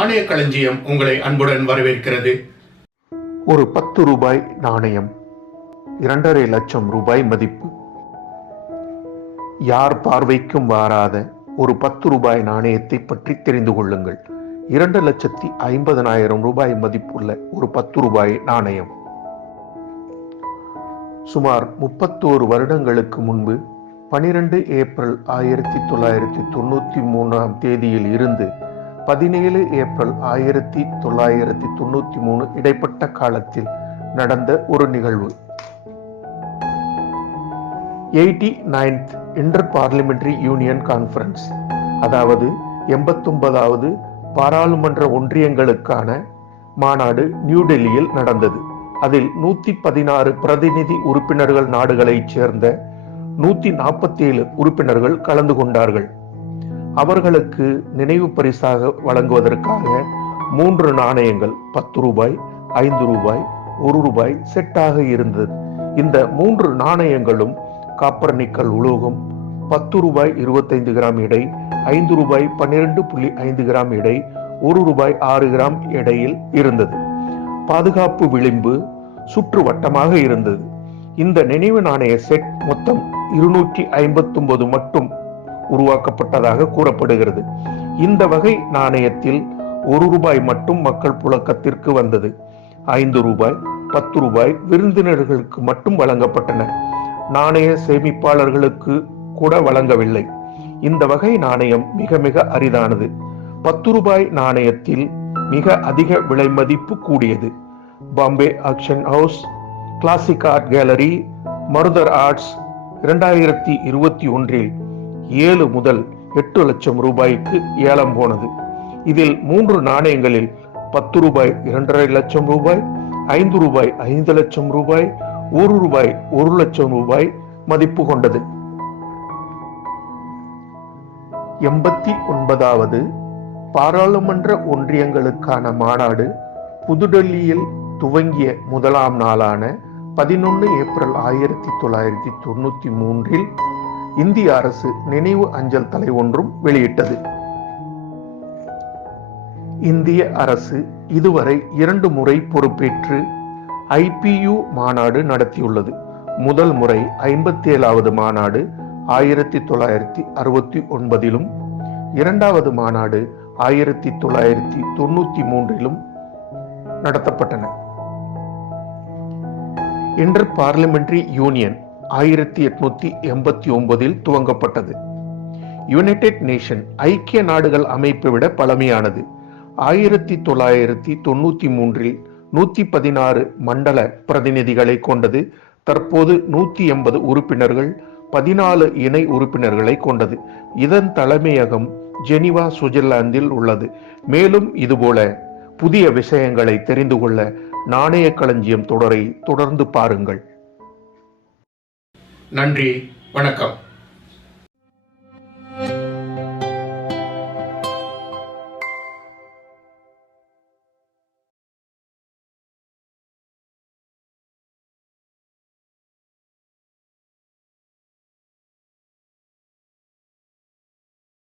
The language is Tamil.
நாணய களஞ்சியம் உங்களை அன்புடன் வரவேற்கிறது. ஒரு 10 ரூபாய் நாணயம் 2.5 லட்சம் ரூபாய் மதிப்பு. யார் பார்வைக்கும் வாராத ஒரு 10 ரூபாய் நாணயத்தை பற்றி தெரிந்து கொள்ளுங்கள். 2,50,000 ரூபாய் மதிப்புள்ள ஒரு 10 ரூபாய் நாணயம். சுமார் 31 வருடங்களுக்கு முன்பு 12 ஏப்ரல் 1993 தேதியில் இருந்து 17 ஏப்ரல் 1993 இடைப்பட்ட காலத்தில் நடந்த ஒரு நிகழ்வு. 89th inter parliamentary union conference, அதாவது 89வது பாராளுமன்ற ஒன்றியங்களுக்கான மாநாடு நியூ டெல்லியில் நடந்தது. அதில் 116 பிரதிநிதி உறுப்பினர்கள் நாடுகளைச் சேர்ந்த 147 உறுப்பினர்கள் கலந்து கொண்டார்கள். அவர்களுக்கு நினைவு பரிசாக வழங்குவதற்காக 3 நாணயங்கள் 10 ரூபாய், 5 ரூபாய், 1 ரூபாய் செட்டாக இருந்தது. இந்த 3 நாணயங்களும் காப்பர் நிக்கல் உலோகம், 10 ரூபாய் 25 கிராம் எடை, 5 ரூபாய் 12.5 கிராம் எடை, 1 ரூபாய் 6 கிராம் எடையில் இருந்தது. பாதுகாப்பு விளிம்பு சுற்று வட்டமாக இருந்தது. இந்த நினைவு நாணய செட் மொத்தம் 259 மட்டும் உருவாக்கப்பட்டதாக கூறப்படுகிறது. இந்த வகை நாணயத்தில் 1 ரூபாய் மட்டும் மக்கள் புழக்கத்திற்கு வந்தது. 5 ரூபாய், 10 ரூபாய் விருந்தினர்களுக்கு மட்டும் வழங்கப்பட்டன. நாணய சேமிப்பாளர்களுக்கு கூட வழங்கவில்லை. இந்த வகை நாணயம் மிக மிக அரிதானது. 10 ரூபாய் நாணயத்தில் மிக அதிக விலை மதிப்பு கூடியது. Bombay auction house, classic art gallery, Marudhar arts 2021 7 முதல் 8 லட்சம் ரூபாய்க்கு ஏலம் போனது. இதில் 3 நாணயங்களில் 10 ரூபாய் 2.5 லட்சம் ரூபாய், 5 ரூபாய் 5 லட்சம் ரூபாய், 1 ரூபாய் 1 லட்சம் ரூபாய் மதிப்பு கொண்டது. 89வது பாராளுமன்ற ஒன்றியங்களுக்கான மாநாடு புதுடெல்லியில் துவங்கிய முதலாம் நாளான 11 ஏப்ரல் 1993 இந்திய அரசு நினைவு அஞ்சல் தலை ஒன்றும் வெளியிட்டது. இந்திய அரசு இதுவரை 2 முறை பொறுப்பேற்று IPU மாநாடு நடத்தியுள்ளது. முதல் முறை 57வது மாநாடு 1969 இரண்டாவது மாநாடு 1993 நடத்தப்பட்டன. இன்டர் பார்லிமெண்டரி யூனியன் 1889 துவங்கப்பட்டது. யுனைடெட் நேஷன் ஐக்கிய நாடுகள் அமைப்பை விட பழமையானது. 1993 116 மண்டல பிரதிநிதிகளை கொண்டது. தற்போது 180 உறுப்பினர்கள், 14 இணை உறுப்பினர்களை கொண்டது. இதன் தலைமையகம் ஜெனீவா, சுவிட்சர்லாந்தில் உள்ளது. மேலும் இதுபோல புதிய விஷயங்களை தெரிந்து கொள்ள நாணய களஞ்சியம் தொடரை தொடர்ந்து பாருங்கள். நன்றி, வணக்கம்.